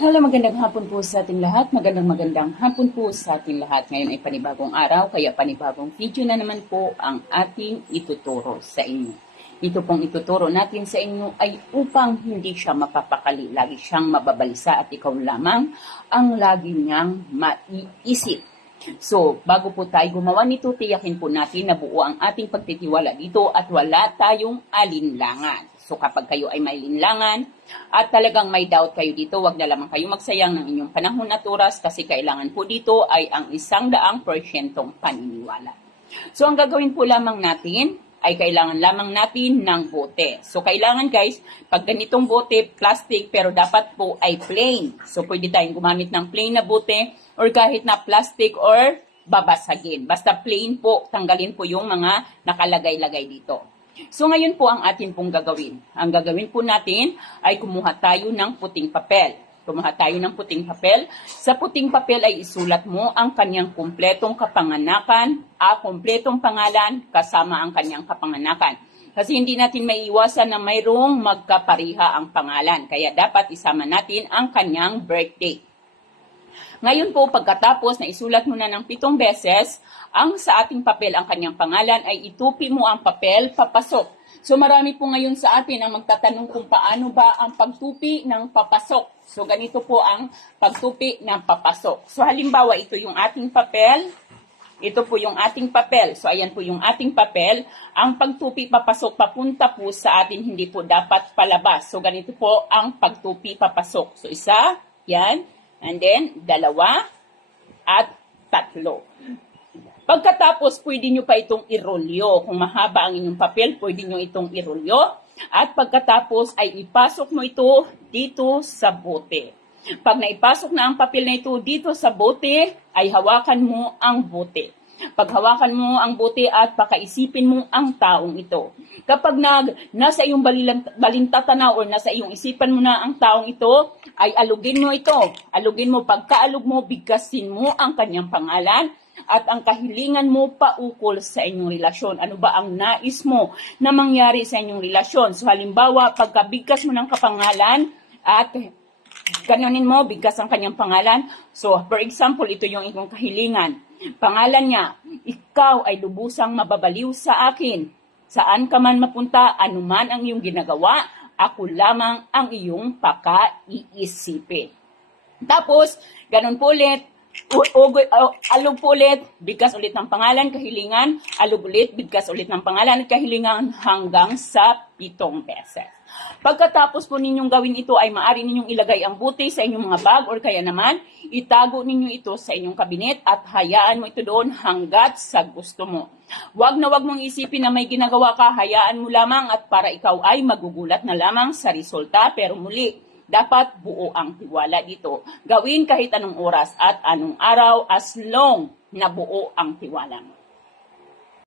Hello, magandang hapon po sa ating lahat. Magandang hapon po sa ating lahat. Ngayon ay panibagong araw, kaya panibagong video na naman po ang ating ituturo sa inyo. Ito pong ituturo natin sa inyo ay upang hindi siya mapapakali, lagi siyang mababalisa at ikaw lamang ang lagi niyang maiisip. So, bago po tayo gumawa nito, tiyakin po natin na buo ang ating pagtitiwala dito at wala tayong alinlangan. So, kapag kayo ay may linlangan at talagang may doubt kayo dito, wag na lamang kayo magsayang ng inyong panahon at oras kasi kailangan po dito ay ang 100% paniniwala. So, ang gagawin po lamang natin ay kailangan lamang natin ng bote. So, kailangan guys, pag ganitong bote, plastic, pero dapat po ay plain. So, pwede tayong gumamit ng plain na bote or kahit na plastic or babasagin. Basta plain po, tanggalin po yung mga nakalagay-lagay dito. So, ngayon po ang atin pong gagawin. Ang gagawin po natin ay kumuha tayo ng puting papel. Kumuha tayo ng puting papel. Sa puting papel ay isulat mo ang kanyang kumpletong kapanganakan, kumpletong pangalan kasama ang kanyang kapanganakan. Kasi hindi natin maiiwasan na mayroong magkapariha ang pangalan. Kaya dapat isama natin ang kanyang birthday. Ngayon po, pagkatapos na isulat mo na ng 7 beses, ang sa ating papel ang kanyang pangalan ay itupi mo ang papel papasok. So marami po ngayon sa atin ang magtatanong kung paano ba ang pagtupi ng papasok. So ganito po ang pagtupi ng papasok. So halimbawa, ito yung ating papel. Ito po yung ating papel. So ayan po yung ating papel. Ang pagtupi papasok papunta po sa atin, hindi po dapat palabas. So ganito po ang pagtupi papasok. So isa, yan. And then, 2 at 3. Pagkatapos, pwede nyo pa itong irolyo. Kung mahaba ang inyong papel, pwede nyo itong irolyo. At pagkatapos, ay ipasok mo ito dito sa bote. Pag naipasok na ang papel na ito dito sa bote, ay hawakan mo ang bote. Paghawakan mo ang bote at pakaisipin mo ang taong ito. Kapag nasa iyong balintatanaw o nasa iyong isipan mo na ang taong ito, ay alugin mo ito. Alugin mo, pagkaalog mo, bigkasin mo ang kanyang pangalan at ang kahilingan mo paukol sa inyong relasyon. Ano ba ang nais mo na mangyari sa inyong relasyon? So halimbawa, pagkabigkas mo ng kapangalan at ganunin mo, bigkas ang kanyang pangalan. So, for example, ito yung inyong kahilingan. Pangalan niya, ikaw ay lubusang mababaliw sa akin. Saan ka man mapunta, anuman ang iyong ginagawa, ako lamang ang iyong pakaiisipin. Tapos, ganun po ulit, alog po ulit, bigkas ulit ng pangalan, kahilingan, alog ulit, bigkas ulit ng pangalan at kahilingan hanggang sa 7 beses. Pagkatapos po ninyong gawin ito ay maaari ninyong ilagay ang buti sa inyong mga bag or kaya naman itago ninyo ito sa inyong kabinet at hayaan mo ito doon hanggat sa gusto mo. Wag mong isipin na may ginagawa ka, hayaan mo lamang at para ikaw ay magugulat na lamang sa resulta, pero muli, dapat buo ang tiwala dito. Gawin kahit anong oras at anong araw as long na buo ang tiwala mo.